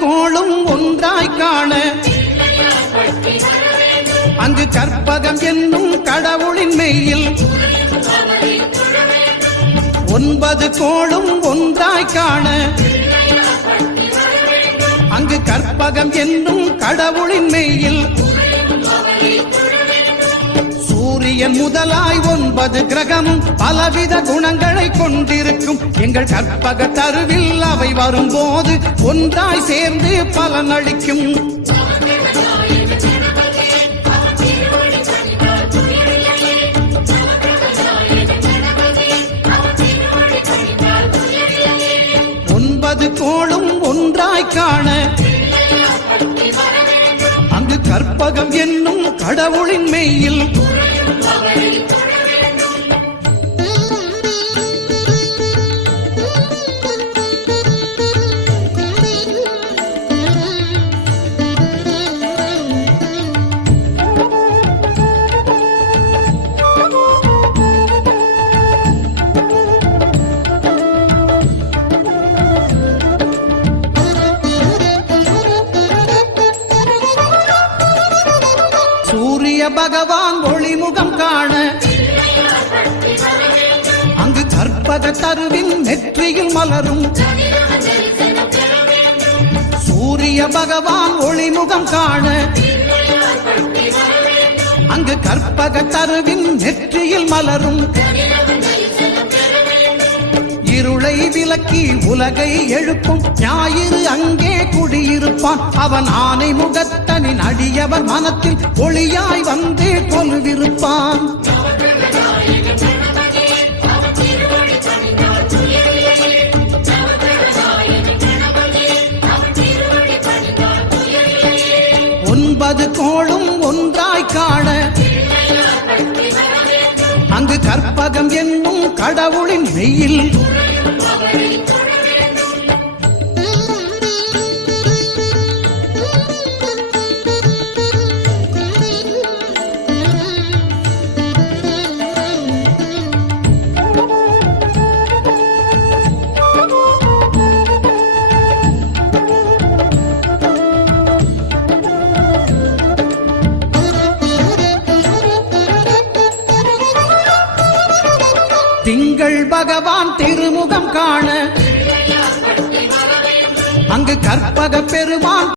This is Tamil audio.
கோளும் ஒன்றாய் காண அங்கு கற்பகம் என்னும் கடவுளின் மெய்யில் 9 கோளும் ஒன்றாய் காண அங்கு கற்பகம் என்னும் கடவுளின் மெய்யில் சூரியன் முதலாய் 9 கிரகமும் பலவித குணங்களை கொண்டிருக்கும் எங்கள் கற்பக தருவில் அவை வரும்போது ஒன்றாய் சேர்ந்து பலனளிக்கும். கோளும் ஒன்றாய் காண அங்கு கற்பகம் என்னும் கடவுளின் மெய்யில் சூரிய பகவான் ஒளிமுகம் காண அங்கு கற்பக தருவின் நெற்றியில் மலரும். சூரிய பகவான் ஒளிமுகம் காண அங்கு கற்பக தருவின் நெற்றியில் மலரும். இருளை விலக்கி உலகை எழுப்பும் ஞாயிறு அங்கே குடியிருப்பான். அவன் ஆனை முகத்தனின் அடியவர் மனத்தில் ஒளியாய் வந்து கொலுவிருப்பான். ஒன்பது கோளும் ஒன்றாய் காண அங்கு கற்பகம் என்னும் கடவுளின் மெய்யில் திங்கள் பகவான் திருமுகம் காண அங்கு கற்பக பெருமான்